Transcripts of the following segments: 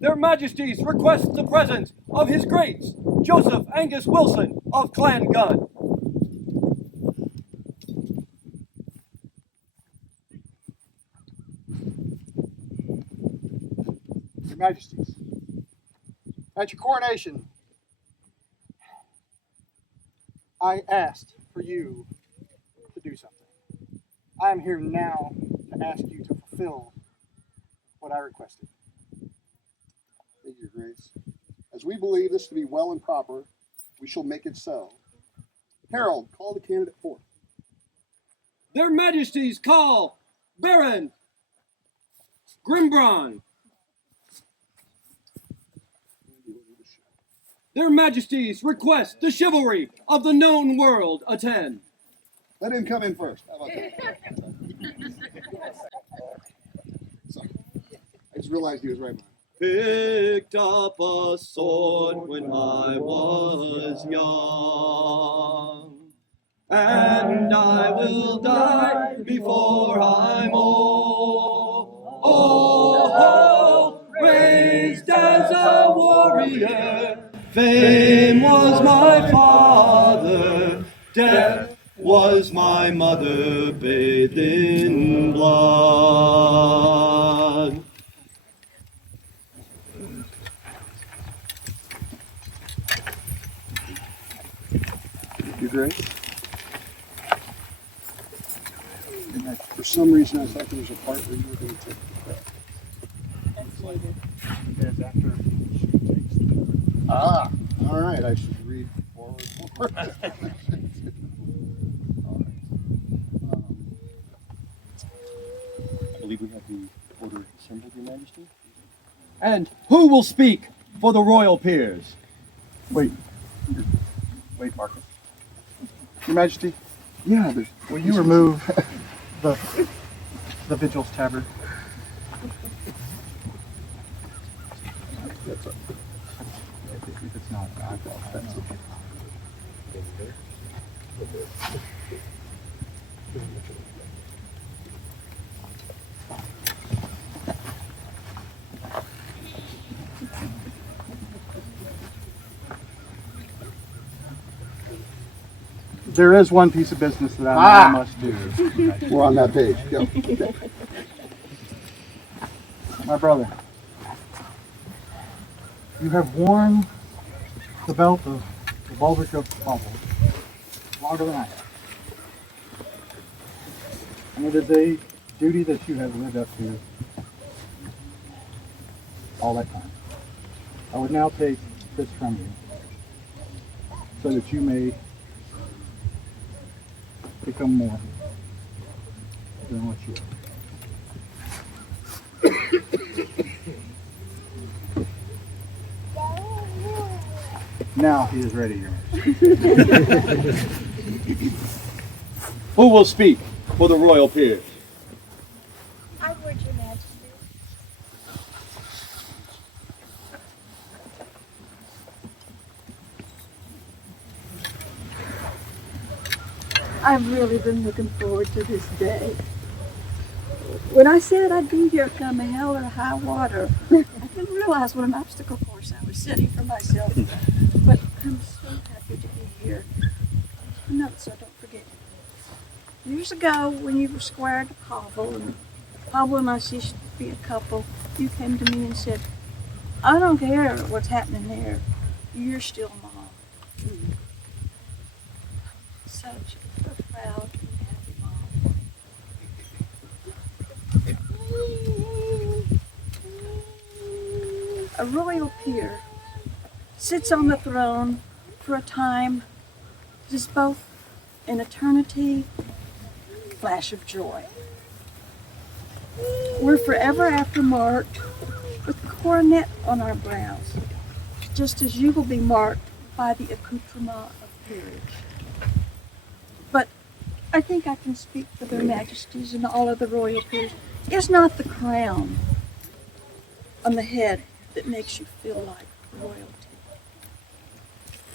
Their Majesties request the presence of His Grace, Joseph Angus Wilson of Clan Gun. Your Majesties, at your coronation, I asked for you to do something. I am here now to ask you to fulfill what I requested. Thank you, Your Grace. As we believe this to be well and proper, we shall make it so. Harold, call the candidate forth. Their Majesties call Baron Grimmbrand. Their Majesties request the chivalry of the known world attend. Let him come in first. How about that? Sorry. I just realized he was right behind. Picked up a sword when I was young, and I will die before I'm old. Oh, raised as a warrior, fame was my father, death was my mother, bathed in blood. Your Grace. For some reason, I thought there was a part where you were going to take the Yes, after she takes the... all right. I should read forward. All right. I believe we have the order assembled, Your Majesty. And who will speak for the royal peers? Wait, Marcus. Your Majesty, Yeah, will you remove the vigil's tabard? that's a, If it's not, that's okay. There is one piece of business that I must do. we're on that page. Go. My brother, you have worn the belt of the Baldric of Bumble longer than I have. And it is a duty that you have lived up to all that time. I would now take this from you so that you may become more than what you are. Now he is ready, Your Majesty. Who will speak for the royal peers? I would, Your Majesty. I've really been looking forward to this day. When I said I'd be here come hell or high water, I didn't realize what an obstacle course I was setting for myself. But I'm so happy to be here. No, so don't forget. Years ago, when you were squire to Pavel, and Pavel and I ceased to be a couple, you came to me and said, I don't care what's happening there. You're still Mom. Such a proud and happy Mom. A royal peer sits on the throne for a time that is both an eternity, flash of joy. We're forever after marked with the coronet on our brows, just as you will be marked by the accoutrement of peerage. But I think I can speak for their majesties and all of the royal peers. It's not the crown on the head that makes you feel like royalty.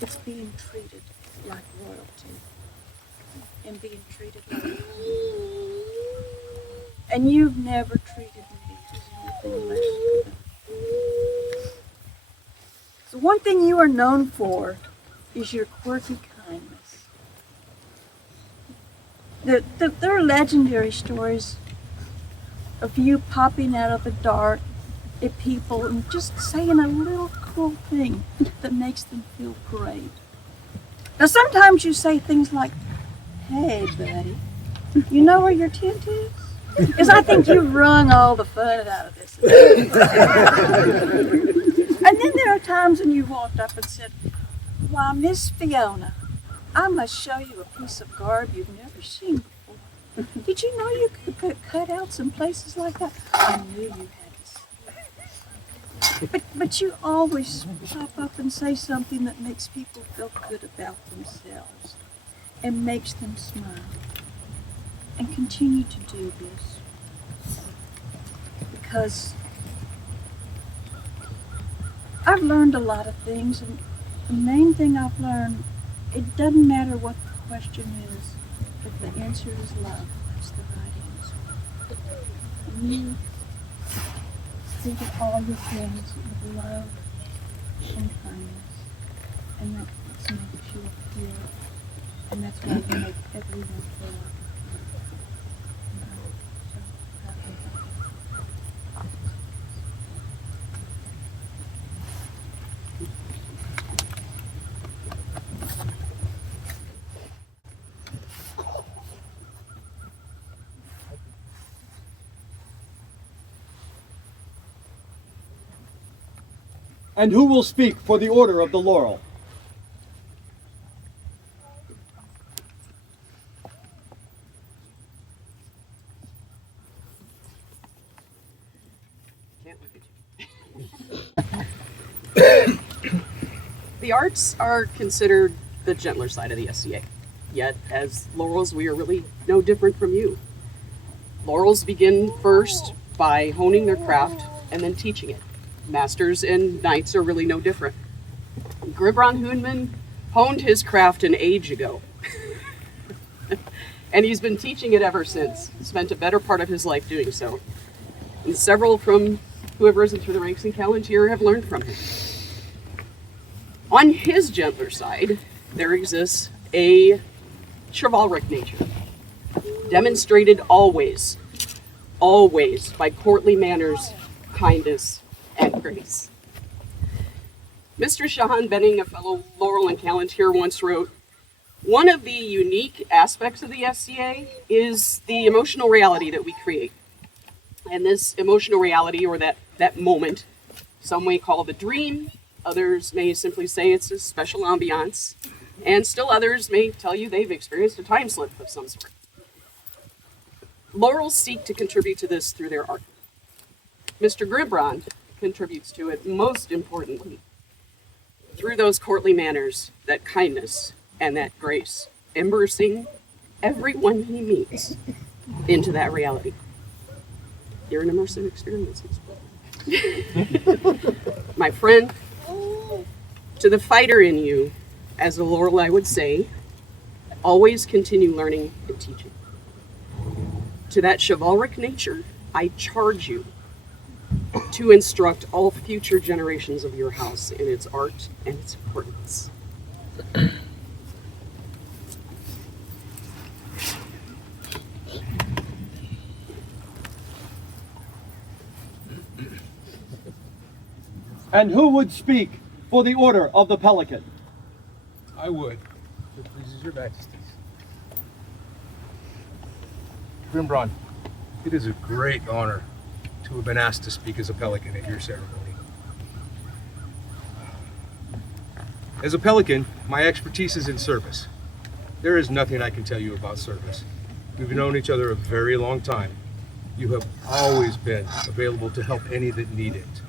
It's being treated like royalty and being treated like me. And you've never treated me as anything less than. one thing you are known for is your quirky kindness. There are legendary stories of you popping out of the dark at people and just saying a little cool thing that makes them feel great. Now sometimes you say things like, "Hey buddy, you know where your tent is?" Because I think you've wrung all the fun out of this. And then there are times when you walked up and said, "Why, Miss Fiona, I must show you a piece of garb you've never seen before. Did you know you could put cutouts in places like that?" I knew you had to. But you always pop up and say something that makes people feel good about themselves and makes them smile. And continue to do this. Because I've learned a lot of things, and the main thing I've learned, it doesn't matter what the question is, if the answer is love, that's the right answer. You think of all your things with love and kindness, and that makes you feel, and that's why you make everyone feel like. And who will speak for the Order of the Laurel? Can't look at you. The arts are considered the gentler side of the SCA. Yet, as Laurels, we are really no different from you. Laurels begin first by honing their craft and then teaching it. Masters and knights are really no different. Grimmbrand Hoonman honed his craft an age ago. And he's been teaching it ever since. Spent a better part of his life doing so. And several from who have risen through the ranks in Callantyre have learned from him. On his gentler side, there exists a chivalric nature, demonstrated always by courtly manners, kindness, and grace. Mr. Shahan Benning, a fellow Laurel and Callantyre, once wrote, "One of the unique aspects of the SCA is the emotional reality that we create. And this emotional reality, or that moment, some may call the dream, others may simply say it's a special ambiance, and still others may tell you they've experienced a time slip of some sort. Laurels seek to contribute to this through their art. Mr. Grimmbrand contributes to it, most importantly, through those courtly manners, that kindness, and that grace, immersing everyone he meets into that reality. You're an immersive experience. My friend, to the fighter in you, as a Laurel I would say, always continue learning and teaching. To that chivalric nature, I charge you to instruct all future generations of your house in its art and its importance." And who would speak for the Order of the Pelican? I would, if it pleases your majesties. Grimmbrand, it is a great honor to have been asked to speak as a pelican at your ceremony. As a pelican, my expertise is in service. There is nothing I can tell you about service. We've known each other a very long time. You have always been available to help any that need it.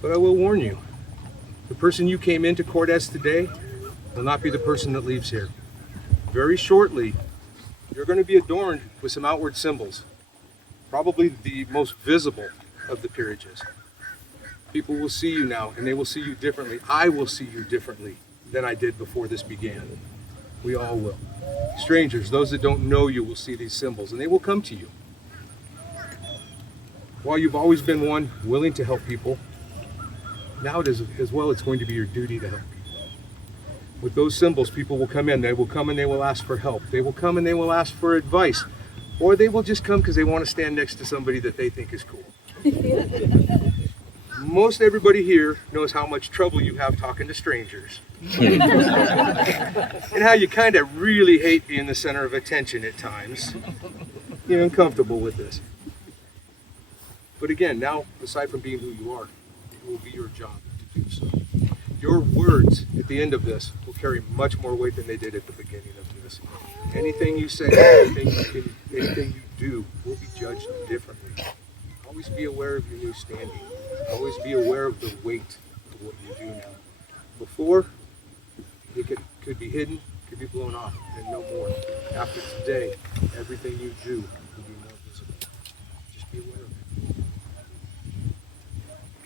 But I will warn you, the person you came into court as today will not be the person that leaves here. Very shortly, you're going to be adorned with some outward symbols, probably the most visible of the peerages. People will see you now, and they will see you differently. I will see you differently than I did before this began. We all will. Strangers, those that don't know you, will see these symbols, and they will come to you. While you've always been one willing to help people, now as well, it's going to be your duty to help people. With those symbols, people will come in. They will come and they will ask for help. They will come and they will ask for advice. Or they will just come because they want to stand next to somebody that they think is cool. Most everybody here knows how much trouble you have talking to strangers. And how you kind of really hate being the center of attention at times. You're uncomfortable with this. But again, now, aside from being who you are, it will be your job to do so. Your words at the end of this will carry much more weight than they did at the beginning of this. Anything you say, anything you do will be judged differently. Always be aware of your new standing. Always be aware of the weight of what you do now. Before, it could be hidden, could be blown off, and no more. After today, everything you do will be more visible. Just be aware of it.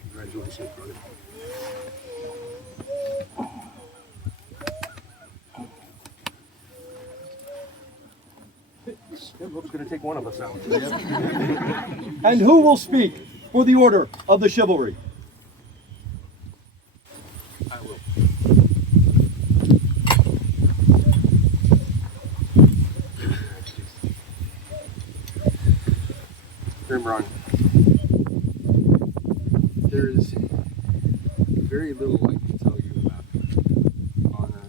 Congratulations, brother. That rope's going to take one of us out. And who will speak for the Order of the Chivalry? I will. Grimmbrand, there is very little I can tell you about honor,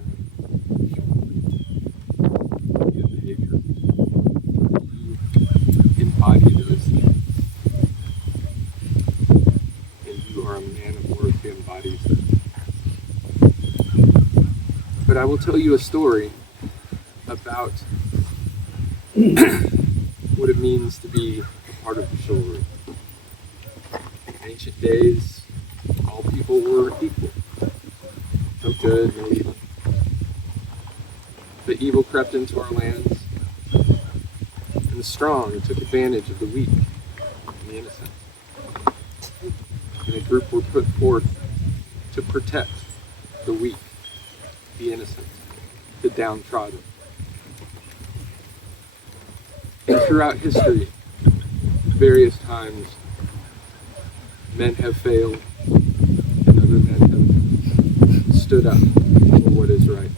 good behavior. You embody those things. And you are a man of worth who embodies them. But I will tell you a story about what it means to be a part of the chivalry. In ancient days, all people were equal. No good, no evil. But evil crept into our lands, and the strong took advantage of the weak and the innocent. And a group were put forth to protect the weak, the innocent, the downtrodden. And throughout history, various times, men have failed, and other men have stood up for what is right.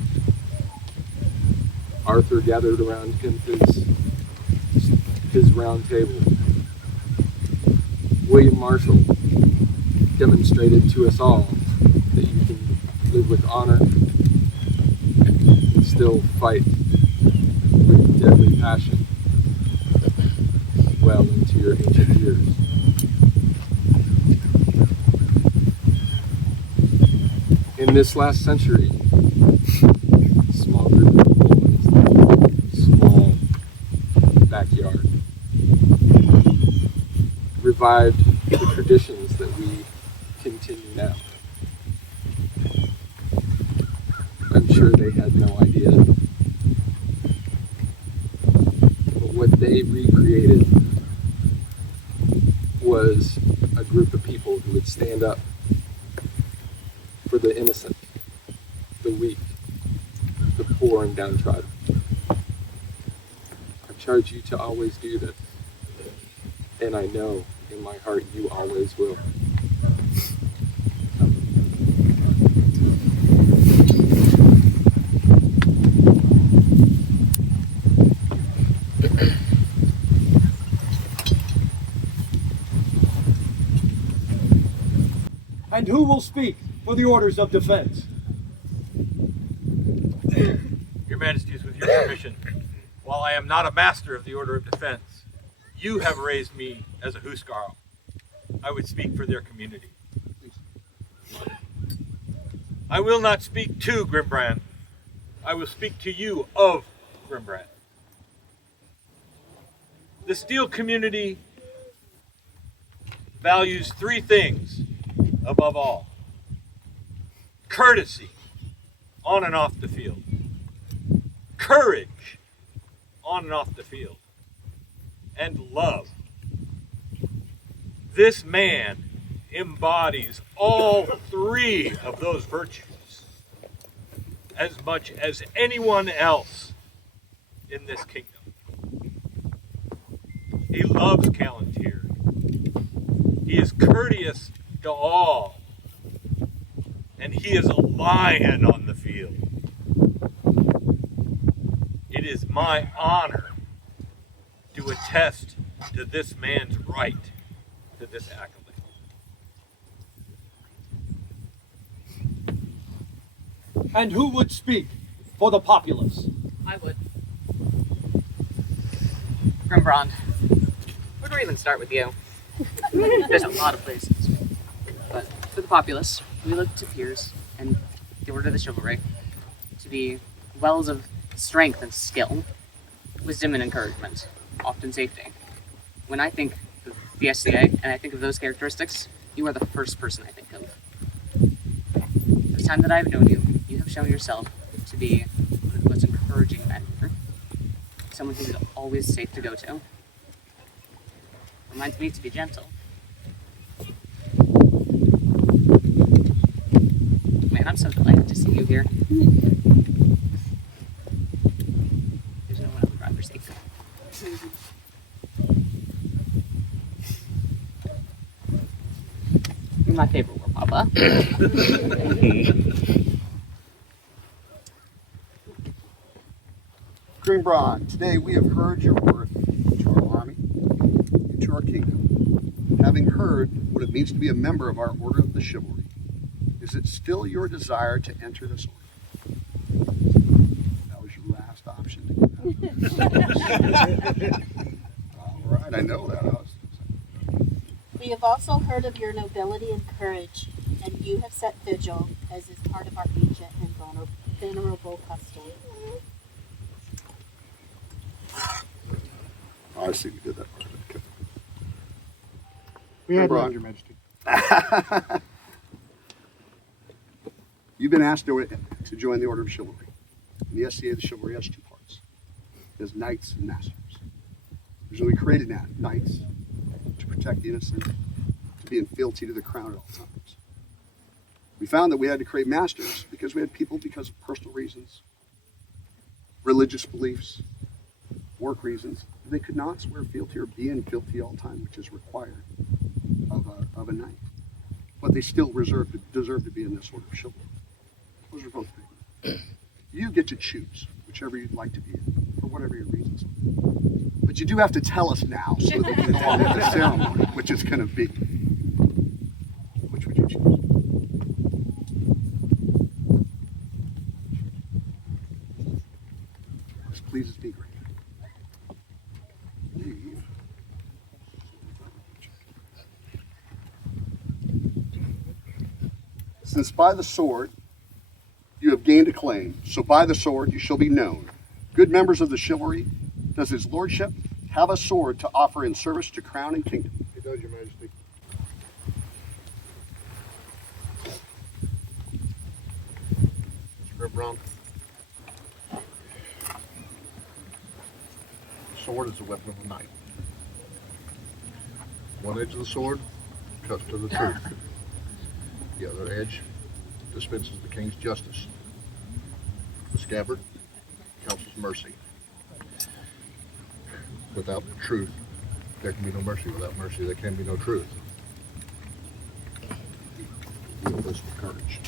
Arthur gathered around him his round table. William Marshall demonstrated to us all that you can live with honor and still fight with deadly passion well into your ancient years. In this last century, a small group of people in this small backyard revived the traditions that we continue now. I'm sure they had no idea. But what they recreated was a group of people who would stand up for the innocent, the weak, the poor and downtrodden. I charge you to always do this, and I know in my heart you always will. And who will speak for the orders of defense? Your Majesties, with your permission, while I am not a master of the Order of Defense, you have raised me as a huskarl. I would speak for their community. I will not speak to Grimmbrand. I will speak to you of Grimmbrand. The Steel community values three things above all: courtesy on and off the field, courage on and off the field, and love. This man embodies all three of those virtues as much as anyone else in this kingdom. He loves Callantyre. He is courteous to all. and he is a lion on the field. It is my honor to attest to this man's right to this accolade. And who would speak for the populace? I would. Grimmbrand. Where do we even start with you? There's a lot of places. But for the populace, we look to peers and the Order of the Chivalry to be wells of strength and skill, wisdom and encouragement, often safety. When I think of the SCA and I think of those characteristics, you are the first person I think of. The time that I've known you, you have shown yourself to be one of the most encouraging men here. Someone who is always safe to go to. Reminds me to be gentle. Man, I'm so glad to see you here. There's no one I would rather see. You're my favorite war, Papa. Grimmbrand, today we have heard your worth to our army and to our kingdom. Having heard what it means to be a member of our Order of the Chivalry, is it still your desire to enter this order? That was your last option to get out. All right, I know that. We have also heard of your nobility and courage, and you have set vigil, as is part of our ancient and venerable custom. I see we did that part. Okay. We had Grimmbrand. Your Majesty. You've been asked to join the Order of Chivalry. And the SCA of the Chivalry has two parts. It has knights and masters. Originally created knights to protect the innocent, to be in fealty to the crown at all times. We found that we had to create masters because we had people, because of personal reasons, religious beliefs, work reasons, they could not swear fealty or be in fealty all time, which is required of a knight. But they still deserve to be in this Order of Chivalry. Those are both things. You get to choose whichever you'd like to be in, for whatever your reasons are. But you do have to tell us now so that we can go on with the ceremony, which it's going to be. Which would you choose? This pleases me greatly. Since by the sword you have gained a claim, so by the sword you shall be known. Good members of the chivalry, does his lordship have a sword to offer in service to crown and kingdom? It does, Your Majesty. Mr. Grimmbrand. Sword is the weapon of a knight. One edge of the sword cuts to the truth. The other edge dispenses the king's justice. The scabbard counsels mercy. Without truth, there can be no mercy. Without mercy, there can be no truth. Wield this with courage.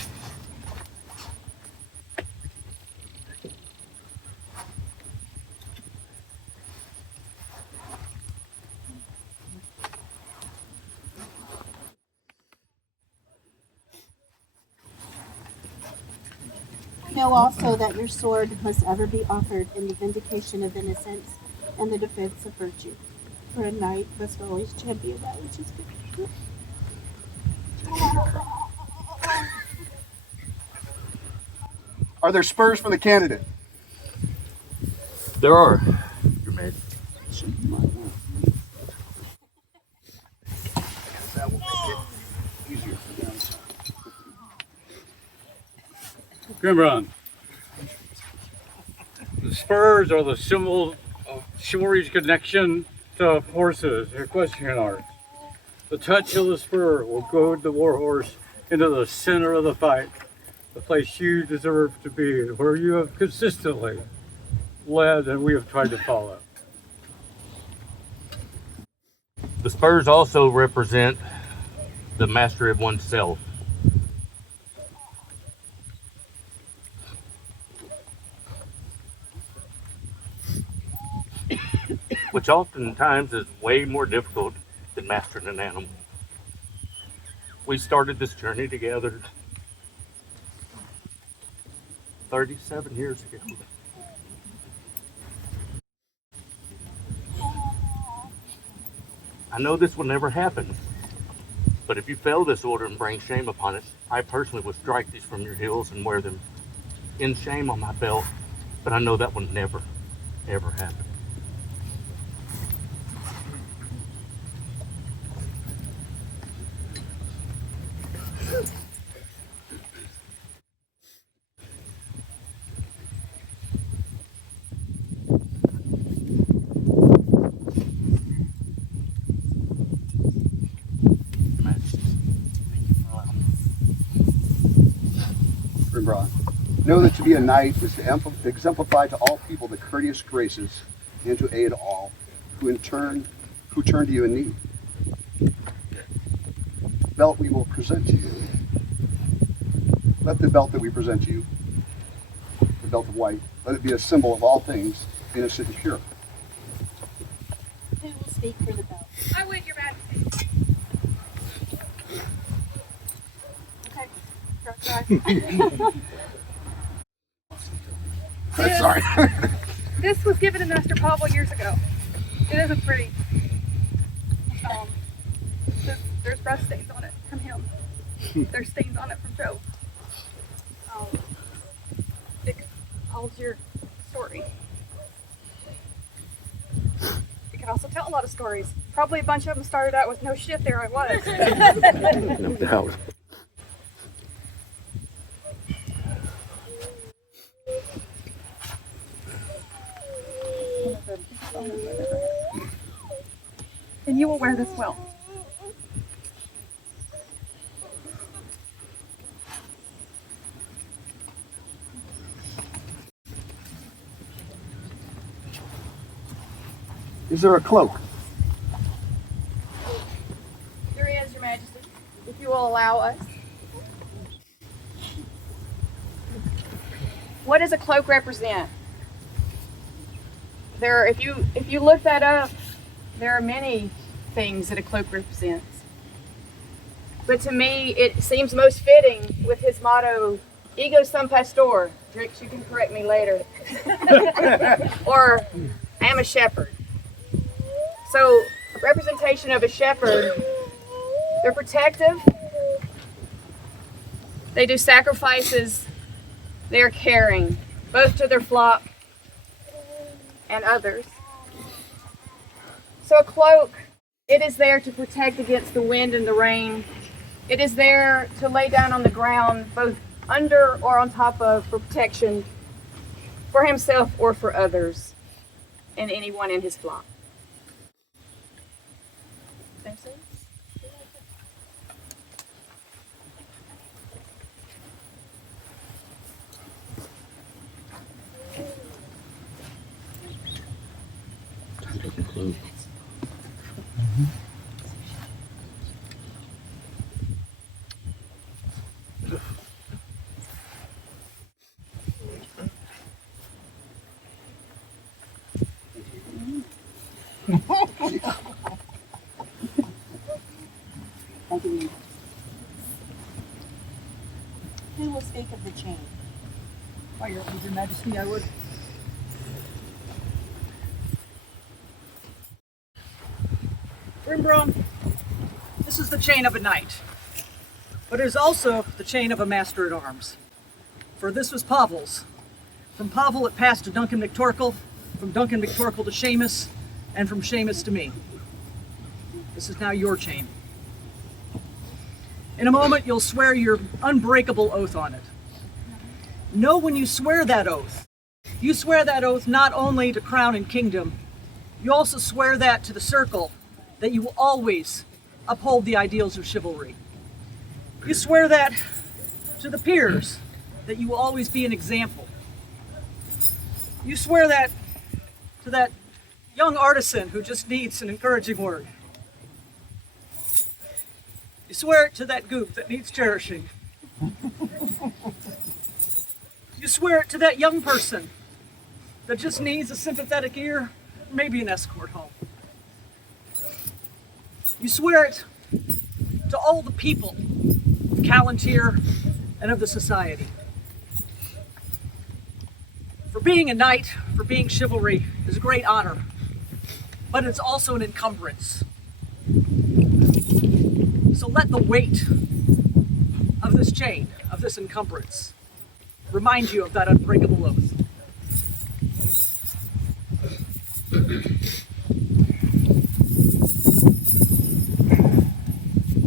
Know also that your sword must ever be offered in the vindication of innocence and the defense of virtue. For a knight must always champion that which is good. Are there spurs for the candidate? There are. Your maid. That will make it easier for them. Grimmbrand. The spurs are the symbol of chivalry's connection to horses, equestrian arts. The touch of the spur will goad the war horse into the center of the fight, the place you deserve to be, where you have consistently led and we have tried to follow. The spurs also represent the mastery of oneself. which oftentimes is way more difficult than mastering an animal. We started this journey together 37 years ago. I know this will never happen, but if you fail this order and bring shame upon it, I personally will strike these from your heels and wear them in shame on my belt, but I know that will never, ever happen. Grimmbrand. Know that to be a knight is to exemplify to all people the courteous graces and to aid all who turn to you in need. The belt we will present to you. Let the belt that we present to you, the belt of white, let it be a symbol of all things innocent and pure. Who will speak for the belt? I would, Your Majesty. Okay, Sorry. This was given to Master Pavel years ago. It isn't pretty. There's breath stains on it from him. There's stains on it from Joe. It tells your story. It can also tell a lot of stories. Probably a bunch of them started out with no shit, there I was. No doubt. And you will wear this well. Is there a cloak? There is, Your Majesty, if you will allow us. What does a cloak represent? If you look that up, there are many things that a cloak represents. But to me, it seems most fitting with his motto, "Ego sum pastor." Drix, you can correct me later. Or, "I am a shepherd." So, a representation of a shepherd, they're protective, they do sacrifices, they're caring, both to their flock and others. So a cloak, it is there to protect against the wind and the rain. It is there to lay down on the ground, both under or on top of, for protection for himself or for others and anyone in his flock. Thanks, sir. Who will speak of the chain? By Your Majesty, I would. Grimmbrand, this is the chain of a knight, but it is also the chain of a master-at-arms. For this was Pavel's. From Pavel it passed to Duncan McTorkle, from Duncan McTorkle to Seamus, and from Seamus to me. This is now your chain. In a moment, you'll swear your unbreakable oath on it. Know when you swear that oath, you swear that oath not only to crown and kingdom, you also swear that to the circle, that you will always uphold the ideals of chivalry. You swear that to the peers, that you will always be an example. You swear that to that young artisan who just needs an encouraging word. You swear it to that goop that needs cherishing. You swear it to that young person that just needs a sympathetic ear maybe an escort home. You swear it to all the people of Callantyre and of the society. For being a knight, for being chivalry, is a great honor, but it's also an encumbrance. So let the weight of this chain, of this encumbrance, remind you of that unbreakable oath.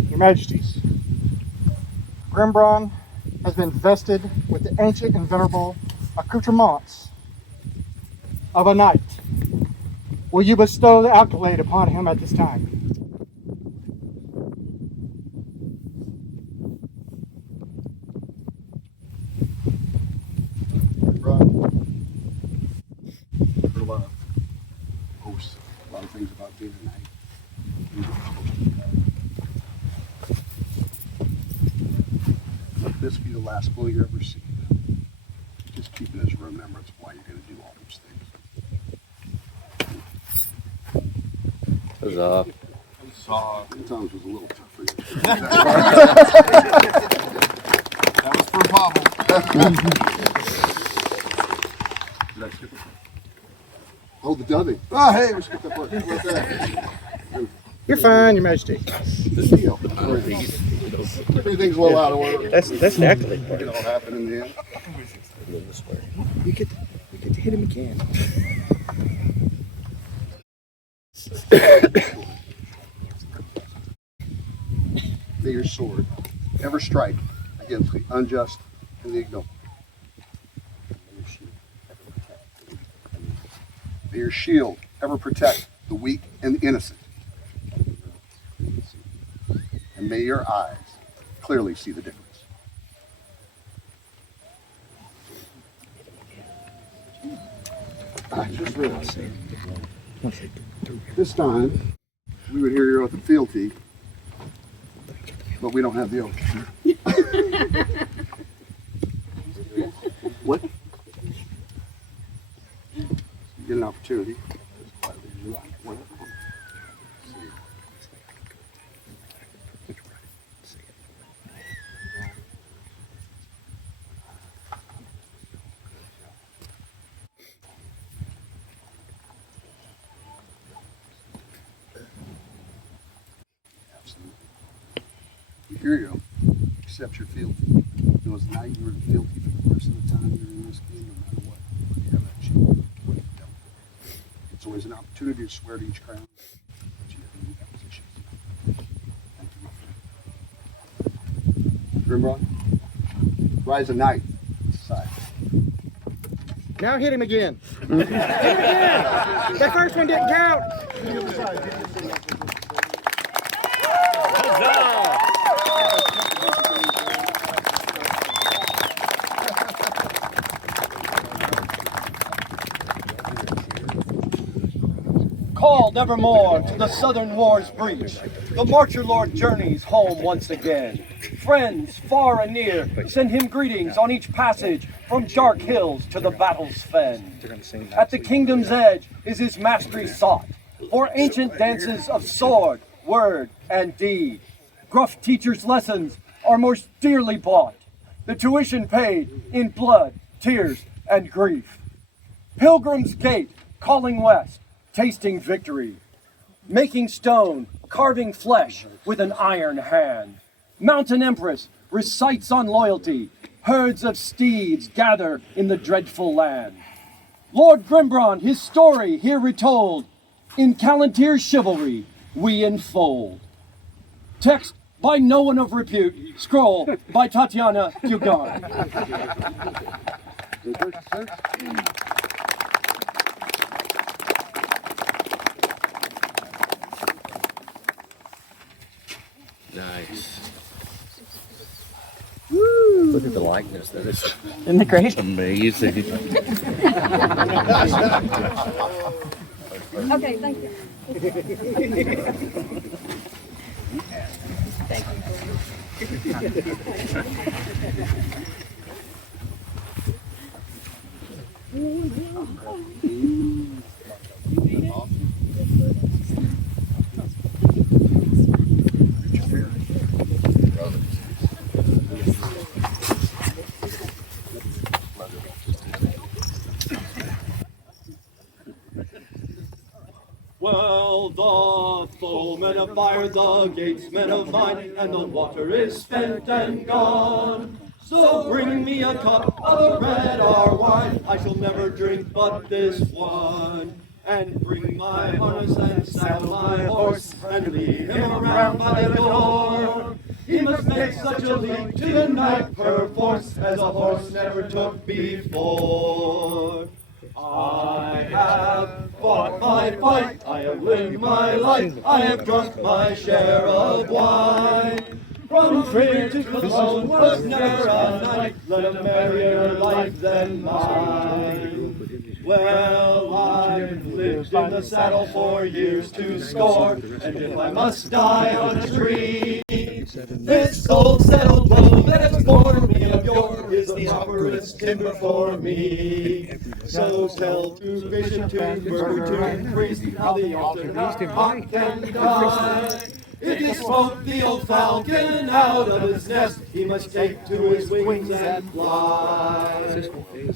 Your Majesties, Grimmbrand has been vested with the ancient and venerable accoutrements of a knight. Will you bestow the accolade upon him at this time? I've heard a lot of posts, a lot of things about being a knight. Let this be the last blow you ever see. Just keep it as a remembrance of why you're going to do all those things. Huzzah. Sometimes was a little tough for you. That was for Pavel. Did I skip it? Oh, the dubbing. Oh, hey, we skipped that part. What's that? You're fine, Your Majesty. The deal. Everything's well out of order. That's the accolade part. It all happened in the end. We get to hit him again. May your sword never strike against the unjust and the ignoble. May your shield ever protect the weak and the innocent. And may your eyes clearly see the difference. I just realized this time we would hear your oath of fealty, but we don't have the oath. What? You get an opportunity. Here you go. Accept your fealty. It was the night you were fealty for the rest of the time you're in this game, no matter what. You have that chain. What you don't. It's always an opportunity to swear to each crown that you have in that position. Thank you, my friend. Grimmbrand, rise a knight. Side. Now hit him again. Hit him again. That first one didn't count. Called evermore to the southern war's breach, the marcher lord journeys home once again. Friends far and near send him greetings on each passage from dark hills to the battle's fen. At the kingdom's edge is his mastery sought, for ancient dances of sword, word, and deed. Gruff teachers' lessons are most dearly bought, the tuition paid in blood, tears, and grief. Pilgrim's Gate calling west, tasting victory, making stone, carving flesh with an iron hand. Mountain Empress recites on loyalty, herds of steeds gather in the dreadful land. Lord Grimmbrand, his story here retold, in Callantyre chivalry we enfold. Text by no one of repute, scroll by Tatiana Hugon. Nice. Woo. Look at the likeness. That is Isn't that great? amazing. Okay, thank you. Well, the foemen have fired the gates, men of mine, and the water is spent and gone. So bring me a cup of the red our wine, I shall never drink but this one. And bring my harness and saddle my horse, and lead him around by the door. He must make such a leap to the night perforce, as a horse never took before. I have fought my fight, I have lived my life, I have drunk my share of wine. From Trier to Cologne was never a night, let a merrier life than mine. Well, I've lived in the saddle for years to score, and if I must die on a tree, this old settled blow that has borne me of yore is the properest timber for me. So tell to Bishop, to burgher, and priest how the altered hawk can die. If he smote the old falcon out of his nest, he must take to his wings and fly.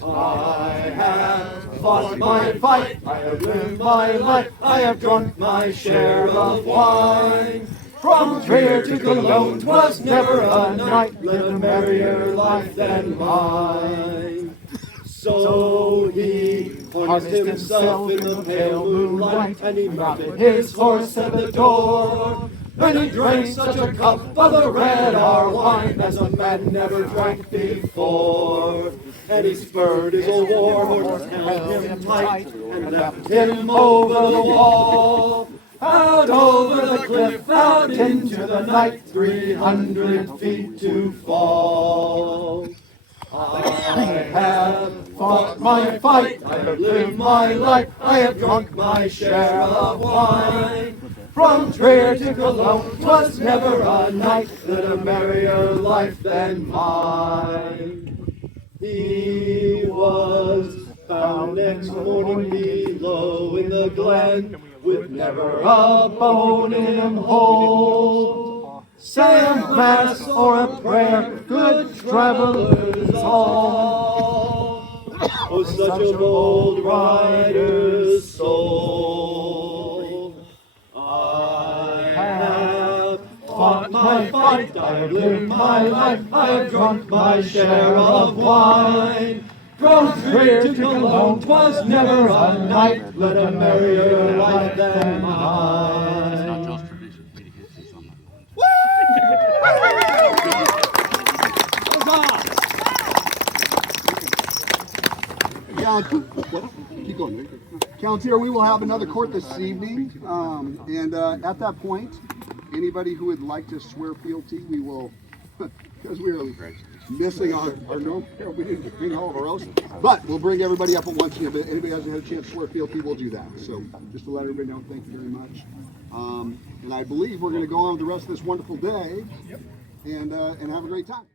I have fought my fight, I have lived my life, I have drunk my share of wine. From Trier to Cologne, 'twas never a night lived a merrier life than mine. So he harnessed himself in the pale moonlight, and he mounted his horse at the door. And he drank such a cup of the red our wine as a man never drank before. And he spurred his old war horse, held him tight, and left him over the wall. Out over the cliff, out into the night, 300 feet to fall. I have fought my fight, I have lived my life, I have drunk my share of wine. From Trier to Cologne, 'twas never a night, lived a merrier life than mine. He was found next morning below in the glen, with never a bone in him whole. Say a mass or a prayer, good travelers all. Oh, such a bold rider's soul. I have fought my fight, I have lived my life, I have drunk my share of wine. From Trier to Cologne, 'twas never a night, led a merrier life than mine. Keep going. Counselor, we will have another court this evening, and at that point, anybody who would like to swear fealty, we will, because we are missing our normal, we didn't bring all of our oaths, but we'll bring everybody up at once. If anybody hasn't had a chance to swear fealty, we'll do that. So just to let everybody know, thank you very much. And I believe we're going to go on with the rest of this wonderful day, and have a great time.